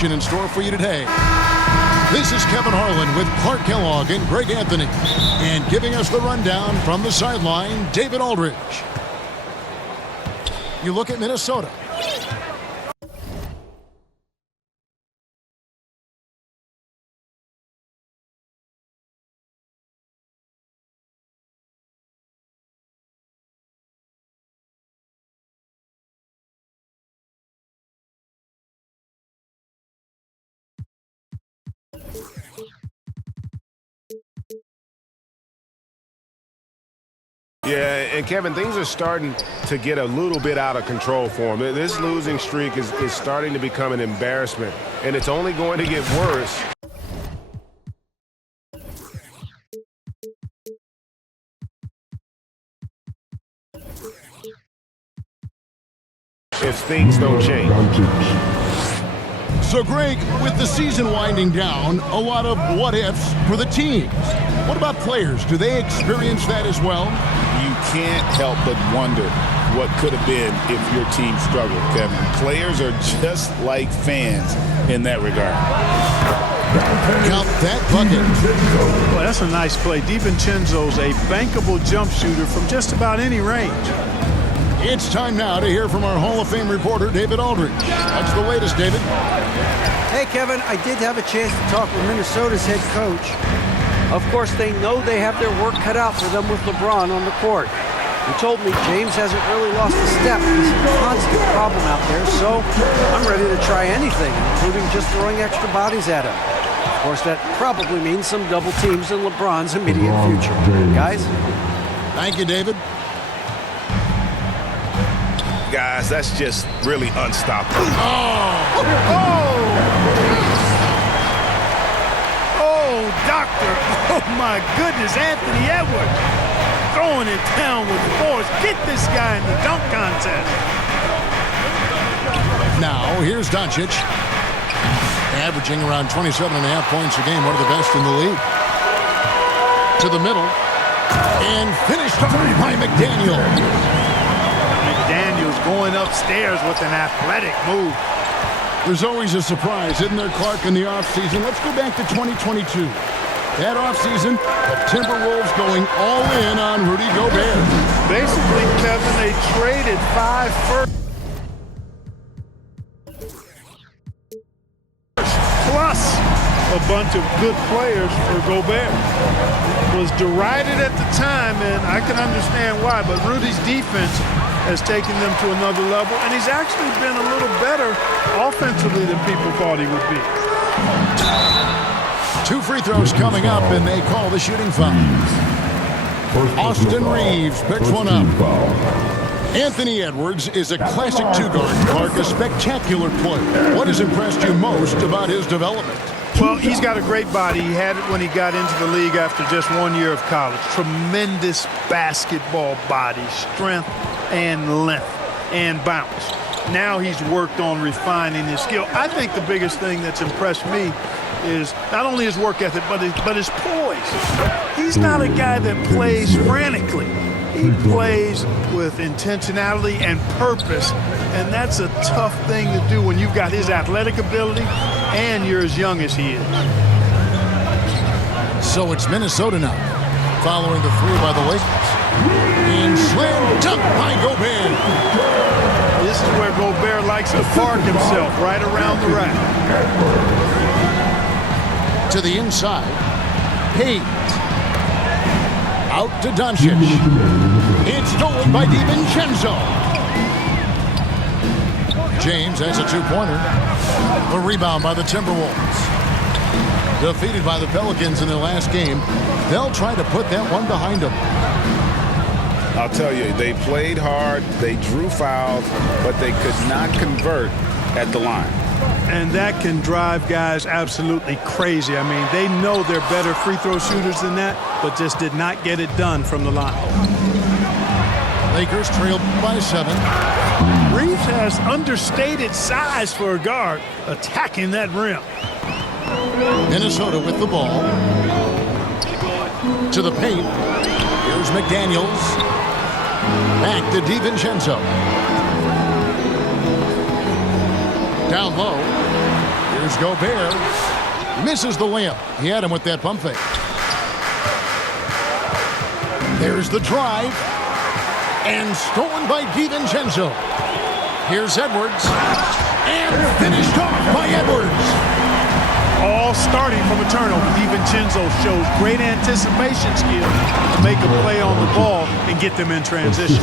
In store for you today. This is Kevin Harlan with Clark Kellogg and Greg Anthony. And giving us the rundown from the sideline, David Aldridge. You look at Minnesota. Yeah, and Kevin, things are starting to get a little bit out of control for him. This losing streak is starting to become an embarrassment, and it's only going to get worse. If things don't change. So, Greg, with the season winding down, a lot of what-ifs for the teams. What about players? Do they experience that as well? You can't help but wonder what could have been if your team struggled, Kevin. Players are just like fans in that regard. Count that bucket. Well, that's a nice play. DiVincenzo's a bankable jump shooter from just about any range. It's time now to hear from our Hall of Fame reporter, David Aldridge. What's the latest, David? Hey, Kevin, I did have a chance to talk with Minnesota's head coach. Of course, they know they have their work cut out for them with LeBron on the court. He told me James hasn't really lost a step. He's a constant problem out there, so I'm ready to try anything, including just throwing extra bodies at him. Of course, that probably means some double teams in LeBron's immediate future. Guys? Thank you, David. Guys, that's just really unstoppable. Oh, doctor. Oh, my goodness, Anthony Edwards. Throwing it down with force. Get this guy in the dunk contest. Now, here's Doncic. Averaging around 27.5 points a game, one of the best in the league. To the middle. And finished by McDaniel. McDaniel's going upstairs with an athletic move. There's always a surprise, isn't there, Clark, in the offseason? Let's go back to 2022. That offseason, the Timberwolves going all in on Rudy Gobert. Basically, Kevin, they traded 5 firsts plus a bunch of good players for Gobert. Was derided at the time, and I can understand why, but Rudy's defense has taken them to another level, and he's actually been a little better offensively than people thought he would be. 2 free throws coming up, and they call the shooting foul. Austin Reeves picks one up. Anthony Edwards is a classic two-guard, Clark, a spectacular player. What has impressed you most about his development? Well, he's got a great body. He had it when he got into the league after just 1 year of college. Tremendous basketball body, strength and length and bounce. Now he's worked on refining his skill. I think the biggest thing that's impressed me is not only his work ethic, but his poise. He's not a guy that plays frantically. He plays with intentionality and purpose, and that's a tough thing to do when you've got his athletic ability and you're as young as he is. So it's Minnesota now, following the 3 by the Lakers. And slam dunk by Gobert. This is where Gobert likes to park himself, right around the rack. To the inside, Hayes. Out to Doncic. It's stolen by DiVincenzo. James has a 2-pointer. The rebound by the Timberwolves. Defeated by the Pelicans in their last game, they'll try to put that one behind them. I'll tell you, they played hard, they drew fouls, but they could not convert at the line. And that can drive guys absolutely crazy. I mean, they know they're better free throw shooters than that, but just did not get it done from the line. Lakers trailed by 7. Reeves has understated size for a guard, attacking that rim. Minnesota with the ball. To the paint. Here's McDaniels. Back to DiVincenzo. Down low. Here's Gobert. Misses the layup. He had him with that pump fake. There's the drive. And stolen by DiVincenzo. Here's Edwards. And finished off by Edwards. All starting from a turnover. DiVincenzo shows great anticipation skill to make a play on the ball and get them in transition.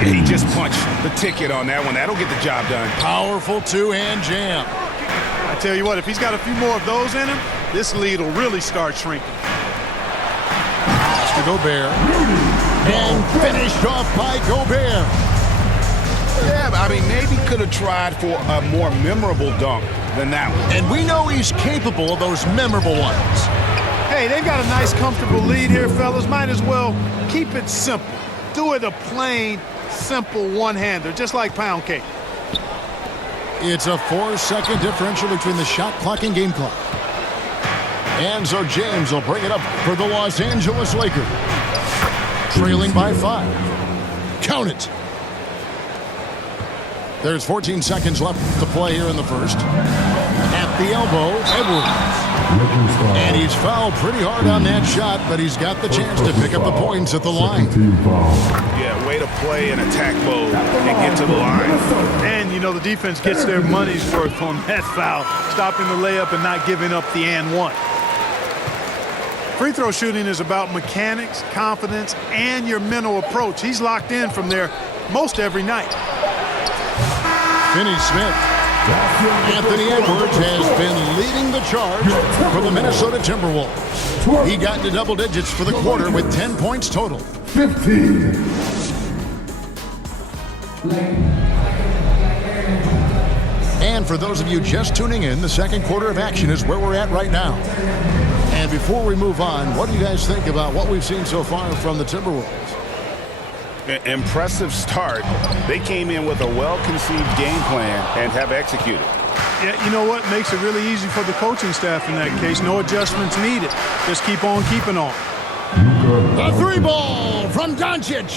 He just punched the ticket on that one. That'll get the job done. Powerful two-hand jam. I tell you what, if he's got a few more of those in him, this lead will really start shrinking. To Gobert. And finished off by Gobert. Yeah, I mean, maybe could have tried for a more memorable dunk than that one. And we know he's capable of those memorable ones. Hey, they've got a nice, comfortable lead here, fellas. Might as well keep it simple. Do it a plain, simple one-hander, just like pound cake. It's a 4-second differential between the shot clock and game clock. And so James will bring it up for the Los Angeles Lakers. Trailing by 5. Count it. There's 14 seconds left to play here in the first. At the elbow, Edwards. And he's fouled pretty hard on that shot, but he's got the chance to pick up the points at the line. Yeah, way to play in attack mode and get to the line. And, you know, the defense gets their money's worth on that foul, stopping the layup and not giving up the and one. Free throw shooting is about mechanics, confidence, and your mental approach. He's locked in from there most every night. Finney Smith. Anthony Edwards has been leading the charge for the Minnesota Timberwolves. He got into double digits for the quarter with 10 points total. 15. And for those of you just tuning in, the second quarter of action is where we're at right now. And before we move on, what do you guys think about what we've seen so far from the Timberwolves? Impressive start. They came in with a well-conceived game plan and have executed. Yeah, you know what? Makes it really easy for the coaching staff in that case. No adjustments needed. Just keep on keeping on. The three ball from Doncic.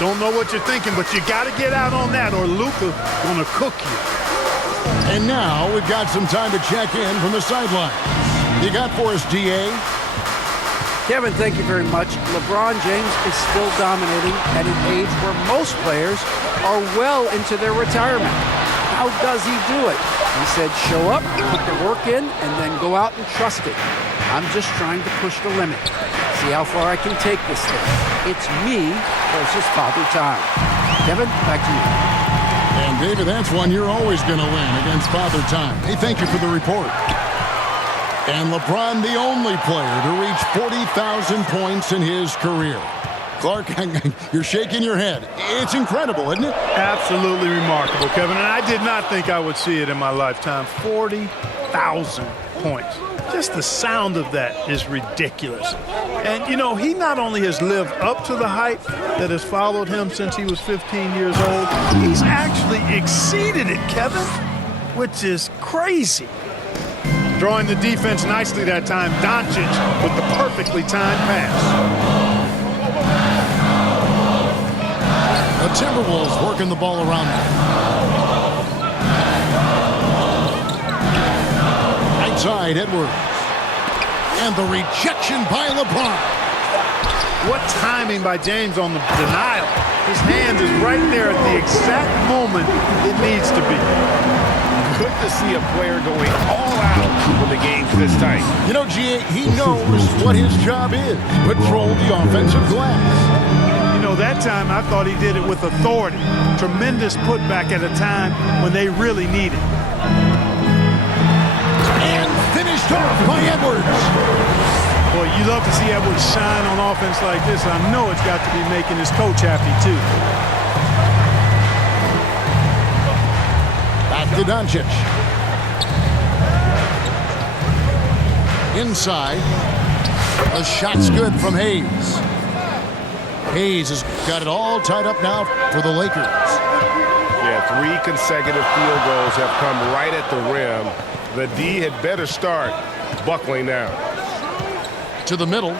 Don't know what you're thinking, but you got to get out on that or Luka gonna cook you. And now we've got some time to check in from the sideline. You got for us, DA? Kevin, thank you very much. LeBron James is still dominating at an age where most players are well into their retirement. How does he do it? He said, show up, put the work in, and then go out and trust it. I'm just trying to push the limit. See how far I can take this thing. It's me versus Father Time. Kevin, back to you. And David, that's one you're always going to win against Father Time. Hey, thank you for the report. And LeBron, the only player to reach 40,000 points in his career. Clark, you're shaking your head. It's incredible, isn't it? Absolutely remarkable, Kevin. And I did not think I would see it in my lifetime. 40,000 points. Just the sound of that is ridiculous. And, you know, he not only has lived up to the hype that has followed him since he was 15 years old, he's actually exceeded it, Kevin, which is crazy. Drawing the defense nicely that time, Doncic with the perfectly timed pass. The Timberwolves working the ball around them. Right side, Edwards. And the rejection by LeBron. What timing by James on the denial. His hand is right there at the exact moment it needs to be. Good to see a player going all out when the game's this tight. You know, G.A., he knows what his job is. Patrol the offensive glass. You know, that time I thought he did it with authority. Tremendous putback at a time when they really need it. And finished off by Edwards. Boy, you love to see Edwards shine on offense like this. I know it's got to be making his coach happy, too. Back to Doncic. Inside. The shot's good from Hayes. Hayes has got it all tied up now for the Lakers. Yeah, 3 consecutive field goals have come right at the rim. The D had better start buckling down. To the middle.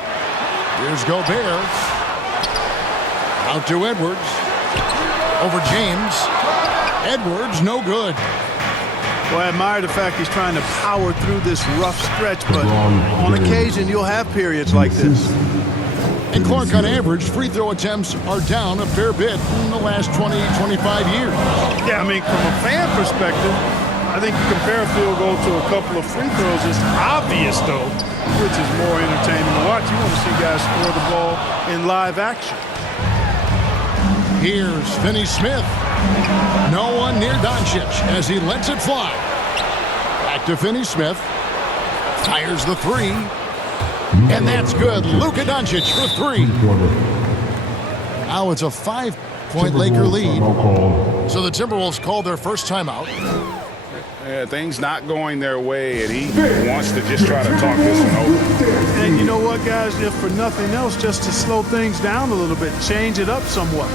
Here's Gobert. Out to Edwards. Over James. Edwards, no good. Well, I admire the fact he's trying to power through this rough stretch, but on occasion you'll have periods like this. And Clark, on average, free throw attempts are down a fair bit in the last 20, 25 years. Yeah, I mean, from a fan perspective, I think you compare a field goal to a couple of free throws. It's obvious, though, which is more entertaining to watch. You want to see guys score the ball in live action. Here's Finney Smith. No one near Doncic as he lets it fly. Back to Finney Smith. Fires the three. And that's good. Luka Doncic for three. Now it's a 5-point Laker lead. So the Timberwolves called their first timeout. Yeah, things not going their way, and he wants to just try to talk this one over. And you know what, guys? If for nothing else, just to slow things down a little bit, change it up somewhat.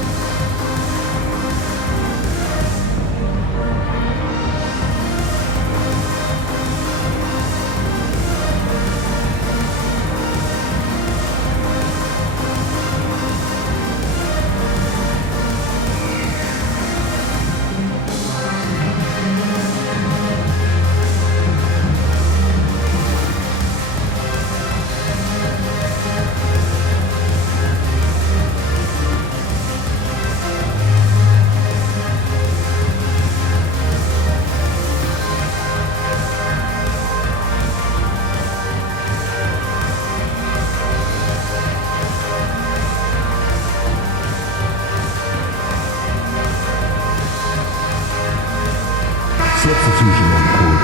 Substitution on court.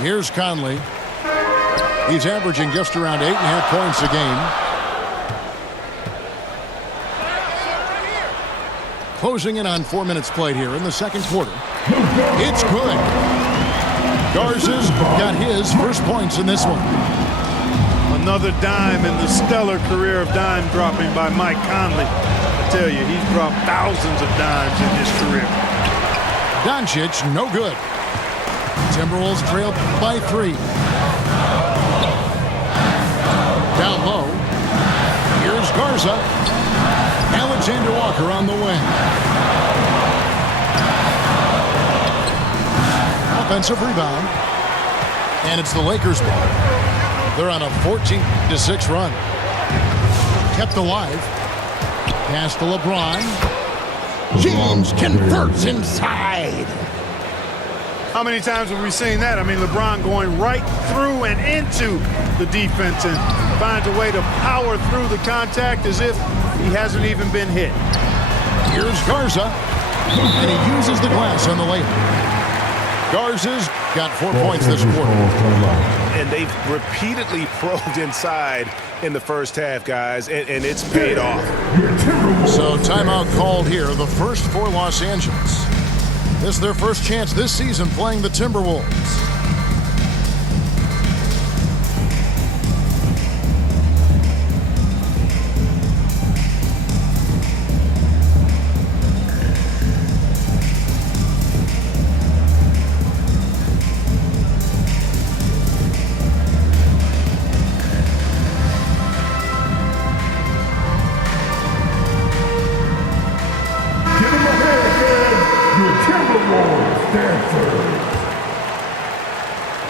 Here's Conley. He's averaging just around 8.5 points a game. Closing in on 4 minutes played here in the second quarter. It's good. Garza's got his first points in this one. Another dime in the stellar career of dime dropping by Mike Conley. I tell you, he's dropped thousands of dimes in his career. Doncic, no good. Timberwolves trailed by 3. Down low. Here's Garza. Alexander Walker on the wing. Offensive rebound. And it's the Lakers' ball. They're on a 14-6 run. Kept alive. Pass to LeBron. James converts inside. How many times have we seen that? I mean, LeBron going right through and into the defense and finds a way to power through the contact as if he hasn't even been hit. Here's Garza. And he uses the glass on the layup. Garza's got 4 points this quarter. And they've repeatedly probed inside in the first half, guys, and it's paid off. So timeout called here, the first for Los Angeles. This is their first chance this season playing the Timberwolves.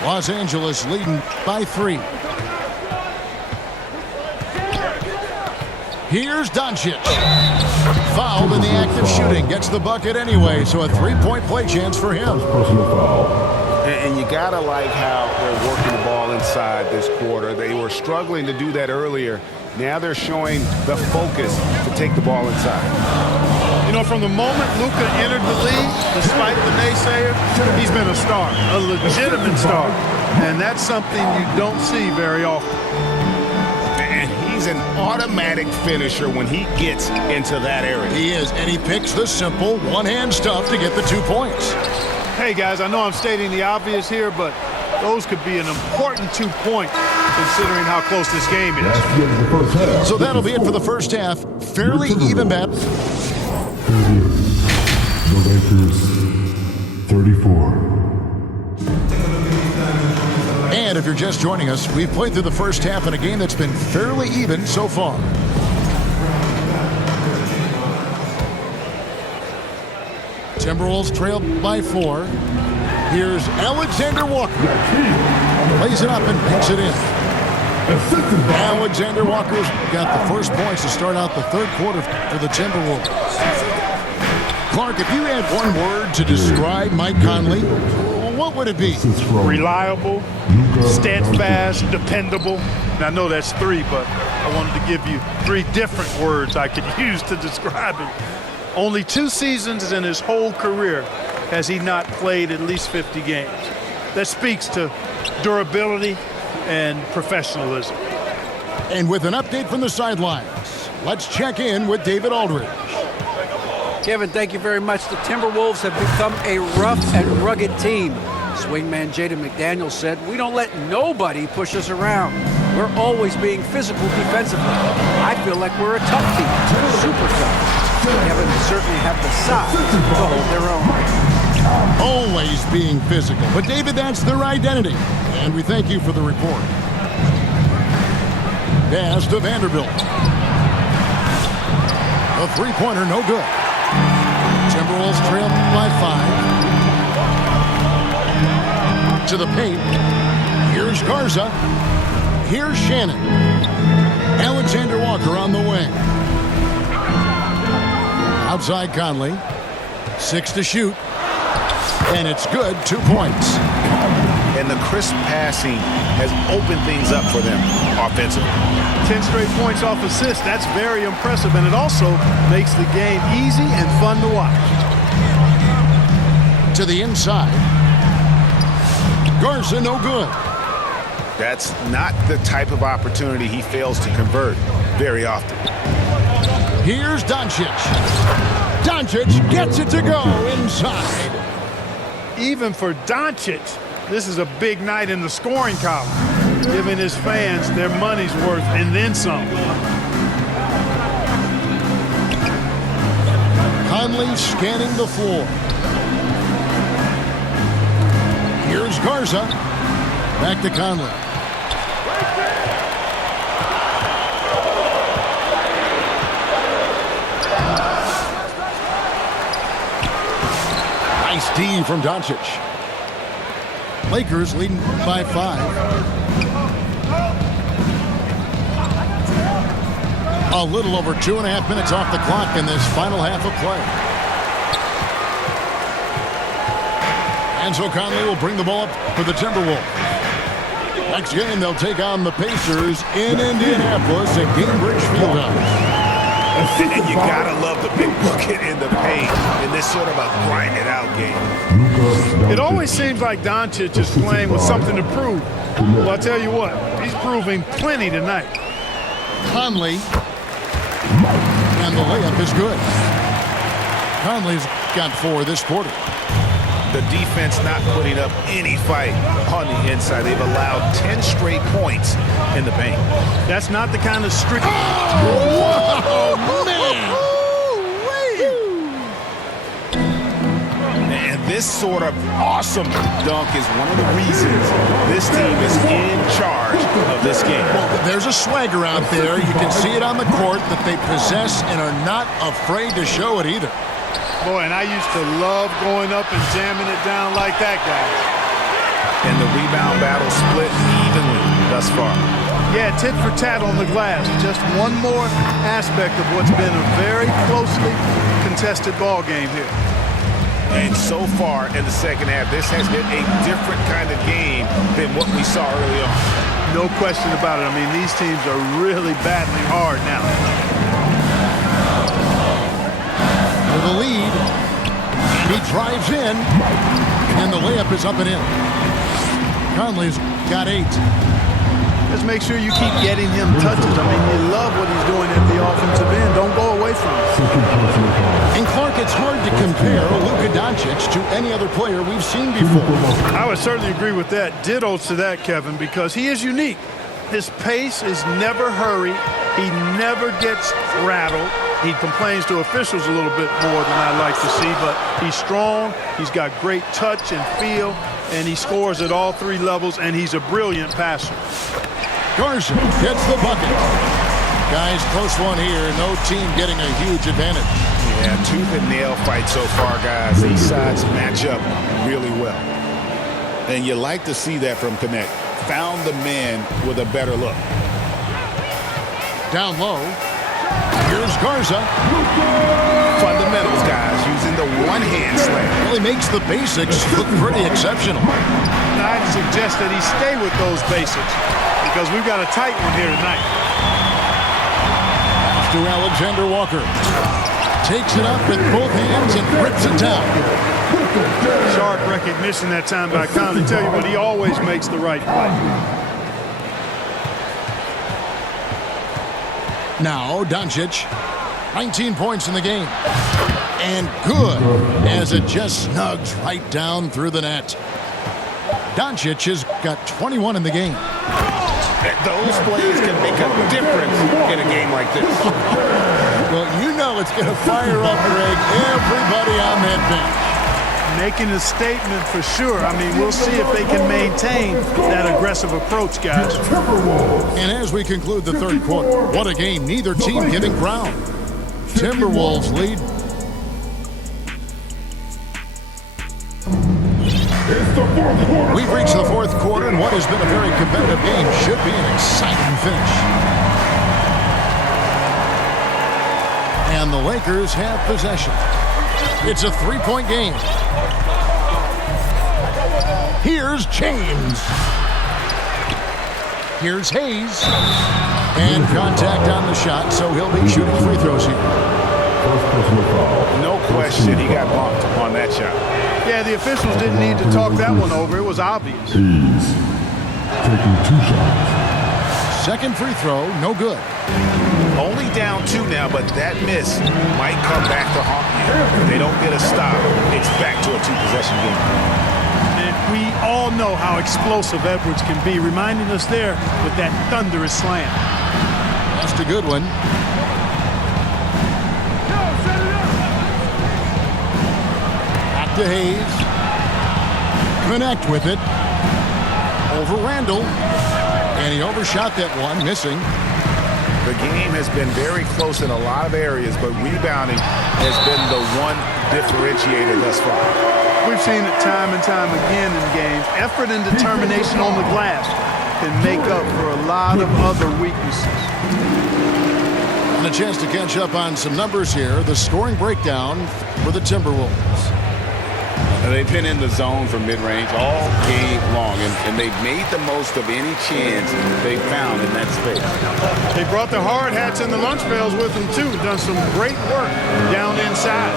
Los Angeles leading by 3. Here's Doncic. Fouled in the act of shooting. Gets the bucket anyway, so a 3-point play chance for him. Personal foul. And you got to like how they're working the ball inside this quarter. They were struggling to do that earlier. Now they're showing the focus to take the ball inside. You know, from the moment Luka entered the league, despite the naysayers, he's been a star, a legitimate star. And that's something you don't see very often. And he's an automatic finisher when he gets into that area. He is, and he picks the simple one-hand stuff to get the 2 points. Hey, guys, I know I'm stating the obvious here, but those could be an important 2 points considering how close this game is. That's the end of the first half. So that'll be it for the first half. Fairly even bet. The Lakers 34. And if you're just joining us, we've played through the first half in a game that's been fairly even so far. Timberwolves trail by 4. Here's Alexander Walker. Lays it up and banks it in. Alexander Walker's got the first points to start out the third quarter for the Timberwolves. Clark, if you had one word to describe Mike Conley, what would it be? Reliable, steadfast, dependable. Now, I know that's 3, but I wanted to give you 3 different words I could use to describe him. Only 2 seasons in his whole career has he not played at least 50 games. That speaks to durability and professionalism. And with an update from the sidelines, let's check in with David Aldridge. Kevin, thank you very much. The Timberwolves have become a rough and rugged team. Swingman Jaden McDaniels said, "We don't let nobody push us around. We're always being physical defensively. I feel like we're a tough team, super tough." Kevin, they certainly have the size to hold their own. Always being physical. But, David, that's their identity. And we thank you for the report. Pass to Vanderbilt. A three-pointer, no good. Timberwolves trail by 5. To the paint. Here's Garza. Here's Shannon. Alexander Walker on the wing. Outside Conley. 6 to shoot. And it's good. 2 points. And the crisp passing has opened things up for them offensively. 10 straight points off assists. That's very impressive, and it also makes the game easy and fun to watch. To the inside. Garza, no good. That's not the type of opportunity he fails to convert very often. Here's Doncic. Doncic gets it to go inside. Even for Doncic, this is a big night in the scoring column, giving his fans their money's worth and then some. Conley scanning the floor. Here's Garza. Back to Conley. Nice D from Doncic. Lakers leading by 5. A little over 2.5 minutes off the clock in this final half of play. And so Conley will bring the ball up for the Timberwolves. Next game, they'll take on the Pacers in Indianapolis at Gainbridge Fieldhouse. And you gotta love the big bucket in the paint in this sort of a grinded-out game. It always seems like Doncic is playing with something to prove. Well, I tell you what, he's proving plenty tonight. Conley, and the layup is good. Conley's got 4 this quarter. The defense not putting up any fight on the inside. They've allowed 10 straight points in the paint. That's not the kind of strict... Oh, man! And this sort of awesome dunk is one of the reasons this team is in charge of this game. Well, there's a swagger out there. You can see it on the court that they possess and are not afraid to show it either. Boy, and I used to love going up and jamming it down like that, guys. And the rebound battle split evenly thus far. Yeah, tit for tat on the glass. Just one more aspect of what's been a very closely contested ball game here. And so far in the second half, this has been a different kind of game than what we saw early on. No question about it. I mean, these teams are really battling hard now. For the lead, and he drives in, and the layup is up and in. Conley's got 8. Just make sure you keep getting him touches. I mean, you love what he's doing at the offensive end. Don't go away from him. And Clark, it's hard to compare Luka Doncic to any other player we've seen before. I would certainly agree with that. Ditto to that, Kevin, because he is unique. His pace is never hurried. He never gets rattled. He complains to officials a little bit more than I like to see, but he's strong. He's got great touch and feel, and he scores at all 3 levels, and he's a brilliant passer. Garza gets the bucket. Guys, close one here. No team getting a huge advantage. Yeah, tooth and nail fight so far, guys. These sides match up really well. And you like to see that from Connect. Found the man with a better look. Down low. Here's Garza. Fundamentals, guys, using the one-hand slam. Well, he makes the basics look pretty exceptional. I'd suggest that he stay with those basics because we've got a tight one here tonight. To Alexander Walker. Takes it up with both hands and rips it down. Sharp recognition that time by Conley. Tell you what, he always makes the right play. Now, Doncic. 19 points in the game. And good as it just snugs right down through the net. Doncic has got 21 in the game. Those plays can make a difference in a game like this. Well, you know it's going to fire up, Greg, everybody on that bench. Making a statement for sure. I mean, we'll see if they can maintain that aggressive approach, guys. And as we conclude the third quarter, what a game. Neither team giving ground. Timberwolves lead. We've reached the fourth quarter, and what has been a very competitive game should be an exciting finish. And the Lakers have possession. It's a three-point game. Here's James. Here's Hayes. And contact on the shot, so he'll be shooting free throws here. No question he got bumped on that shot. Yeah, the officials didn't need to talk that one over. It was obvious. Hayes taking 2 shots. Second free throw, no good. Only down 2 now, but that miss might come back to haunt you. If they don't get a stop, it's back to a 2-possession game. And we all know how explosive Edwards can be, reminding us there with that thunderous slam. That's a good one. Back to Hayes. Connect with it. Over Randall. And he overshot that one, missing. The game has been very close in a lot of areas, but rebounding has been the one differentiator thus far. We've seen it time and time again in games. Effort and determination on the glass can make up for a lot of other weaknesses. And a chance to catch up on some numbers here. The scoring breakdown for the Timberwolves. They've been in the zone for mid-range all game long, and they've made the most of any chance they found in that space. They brought the hard hats and the lunch pails with them, too. Done some great work down inside.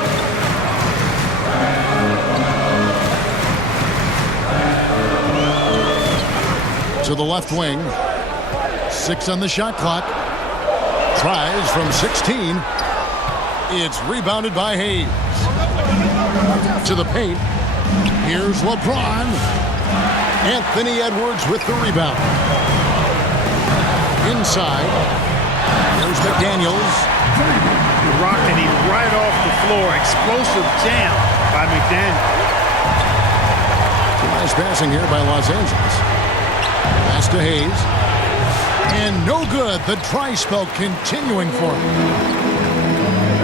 To the left wing. 6 on the shot clock. Tries from 16. It's rebounded by Hayes. To the paint. Here's LeBron. Anthony Edwards with the rebound. Inside. Here's McDaniels. Rocking him right off the floor. Explosive jam by McDaniels. Nice passing here by Los Angeles. Pass to Hayes. And no good. The dry spell continuing for him.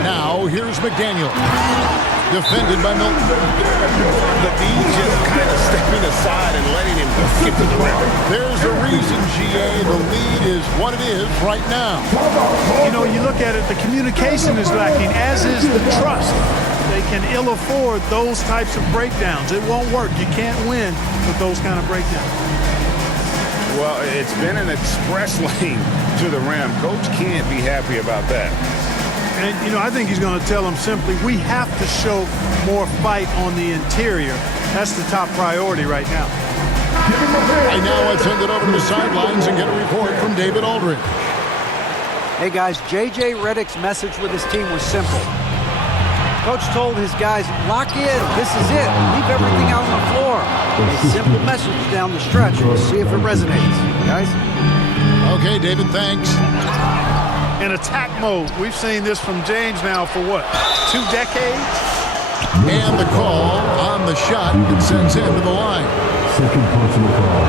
Now here's McDaniel. Defended by Milton. The D's just kind of stepping aside and letting him get to the rim. There's a reason, GA. The lead is what it is right now. You know, you look at it, the communication is lacking, as is the trust. They can ill afford those types of breakdowns. It won't work. You can't win with those kind of breakdowns. Well, it's been an express lane to the rim. Coach can't be happy about that. And, you know, I think he's going to tell them simply, we have to show more fight on the interior. That's the top priority right now. And now let's send it over to the sidelines and get a report from David Aldridge. Hey, guys, J.J. Redick's message with his team was simple. Coach told his guys, lock in. This is it. Leave everything out on the floor. A simple message down the stretch. We'll see if it resonates. Guys? Okay, David, thanks. In attack mode. We've seen this from James now for what, 2 decades? And the call on the shot that sends him to the line. Second personal foul.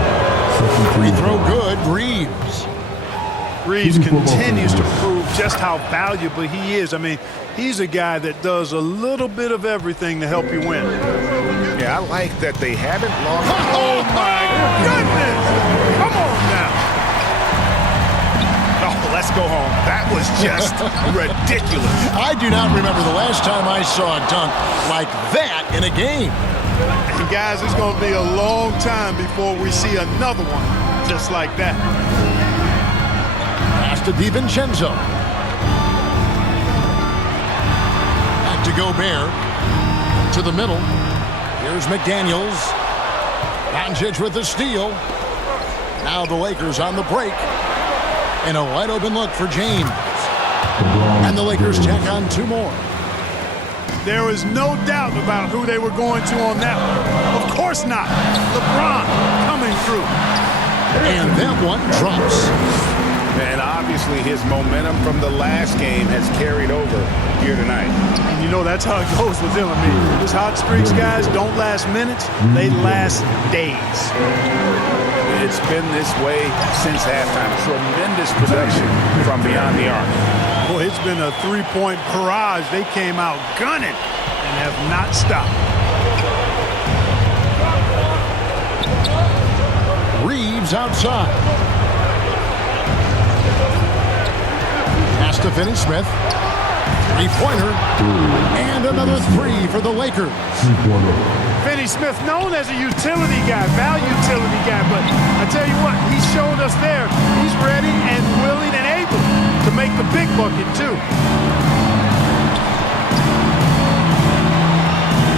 Second Free team throw foul. good. Reeves. Reeves continues to prove just how valuable he is. I mean, he's a guy that does a little bit of everything to help you win. Yeah, I like that they haven't lost. Oh, my goodness. Come on now. Oh, let's go home. That was just ridiculous. I do not remember the last time I saw a dunk like that in a game. And guys, it's going to be a long time before we see another one just like that. Pass to DiVincenzo. Back to Gobert. To the middle. Here's McDaniels. Doncic with the steal. Now the Lakers on the break. And a wide open look for James. And the Lakers tack on 2 more. There is no doubt about who they were going to on that one. Of course not. LeBron coming through. And that one drops. And obviously his momentum from the last game has carried over here tonight. And you know that's how it goes with him. I mean, his hot streaks, guys, don't last minutes. They last days. It's been this way since halftime. Tremendous production from beyond the arc. Boy, it's been a 3-point barrage. They came out gunning and have not stopped. Reeves outside. Pass to Finney-Smith. 3-pointer. And another 3 for the Lakers. Finney-Smith, known as a utility guy, value utility guy, but I tell you what, he showed us there. He's ready and willing and able to make the big bucket, too.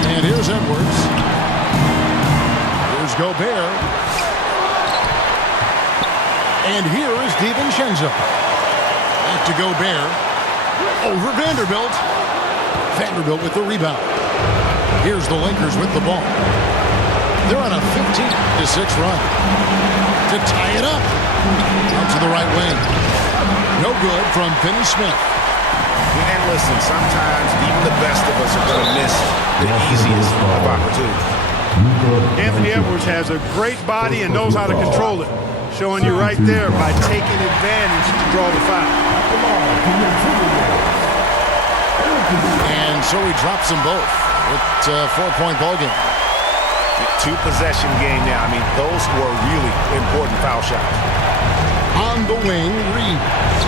And here's Edwards. Here's Gobert. And here is DiVincenzo. Back to Gobert. Over Vanderbilt. Vanderbilt with the rebound. Here's the Lakers with the ball. They're on a 15-6 run. To tie it up. Out to the right wing. No good from Finney-Smith. And listen, sometimes even the best of us are going to miss the easiest of opportunities. Anthony Edwards has a great body and knows how to control it. Showing you right there by taking advantage to draw the foul. And so he drops them both. It's a 4-point ball game. 2-possession game now. I mean, those were really important foul shots. On the wing, Reeves.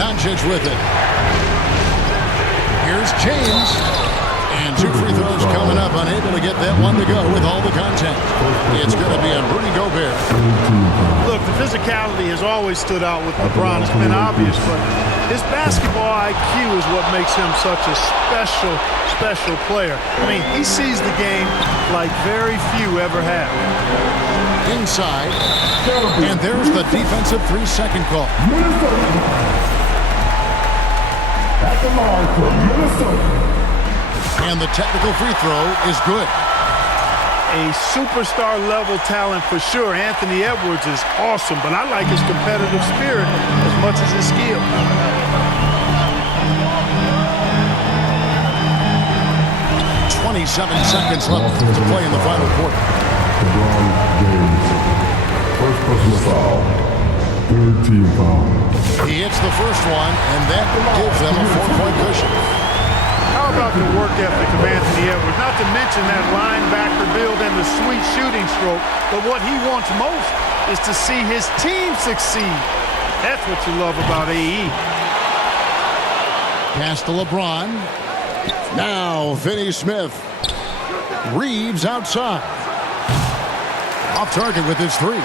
Doncic with it. Here's James. And 2 free throws coming up. Unable to get that one to go with all the contact. It's going to be on Rudy Gobert. Look, the physicality has always stood out with LeBron. It's been obvious, but his basketball IQ is what makes him such a special player. I mean, he sees the game like very few ever have. Inside. And there's the defensive 3-second call. At the line for Minnesota. And the technical free throw is good. A superstar level talent for sure. Anthony Edwards is awesome, but I like his competitive spirit as much as his skill. 27 seconds left to play in the final quarter. LeBron James. First personal foul. 3rd team foul. He hits the first one, and that gives them a 4-point cushion. How about the work ethic of Anthony Edwards? Not to mention that linebacker build and the sweet shooting stroke, but what he wants most is to see his team succeed. That's what you love about AE. Pass to LeBron. Now Finney-Smith. Reeves outside. Off target with his 3.